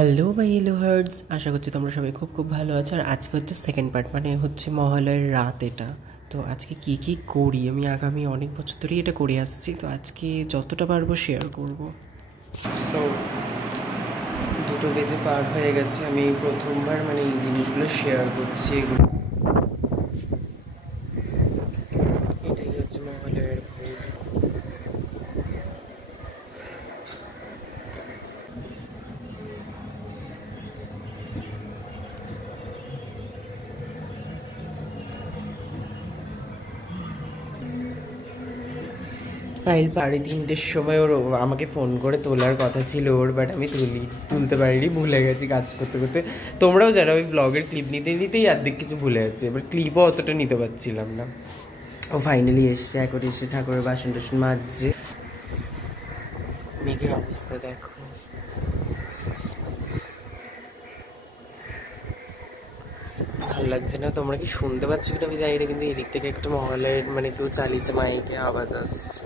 Hello my hello hertz, আশা করছি তোমরা সবাই খুব খুব ভালো আছো। আর আজকে হচ্ছে সেকেন্ড পার্ট, মানে হচ্ছে মহালয়ের রাত এটা। তো আজকে কি কি করি আমি আগামী অনেক বছর ধরেই এটা করে আসছি, তো আজকে যতটা পারবো শেয়ার করব। সো 2টো বেজে পার হয়ে গেছে, আমি প্রথমবার মানে এই জিনিসগুলো শেয়ার করছি। এগুলো এটাই হচ্ছে মহালয়ের ভোগ। পাইল 3:30-র সময় ওর আমাকে ফোন করে তোলার কথা ছিল ওর, বাট আমি তুলতে পারিনি, ভুলে গেছি কাজ করতে করতে। তোমরাও যারা ওই ব্লগের ক্লিপ নিতে নিতেই অর্ধেক কিছু ভুলে যাচ্ছে, এবার ক্লিপও অতটা নিতে পারছিলাম না। ও ফাইনালি এসছে, এখন এসে ঠাকুরের বাসন টাসন মাজছে। মেঘের অবস্থা দেখো, ভালো লাগছে না? তোমরা কি শুনতে পাচ্ছ কিনা আমি জানি না, কিন্তু এদিক থেকে একটা মহলের মানে কেউ চালিয়েছে মাইকে, আওয়াজ আসছে।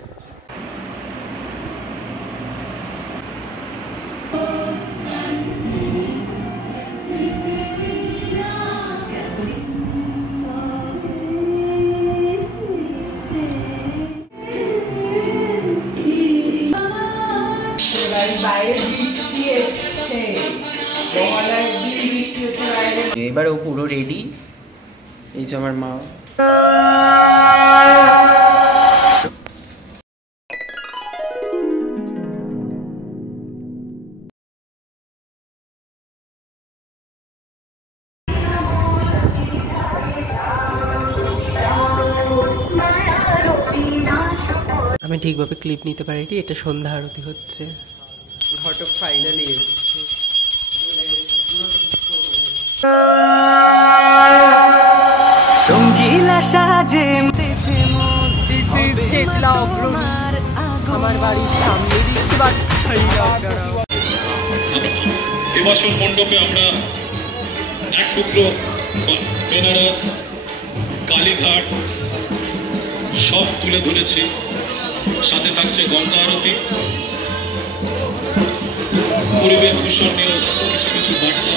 এবার ও পুরো রেডি, এই যে আমার মা। আমি ঠিকভাবে ক্লিপ নিতে পারিনি, এটা সন্ধ্যা আরতি হচ্ছে। ঘটক ফাইনালি এসেছে। রঙ্গিলা সাজে আমার বাড়ির সামনে দেখতে পাচ্ছি। এবছর মণ্ডপে আমরা এক টুকরো বেনারস, কালীঘাট সব তুলে ধরেছি। সাথে থাকছে গঙ্গা আরতি, পরিবেশ দূষণীয় কিছু কিছু বার্তা।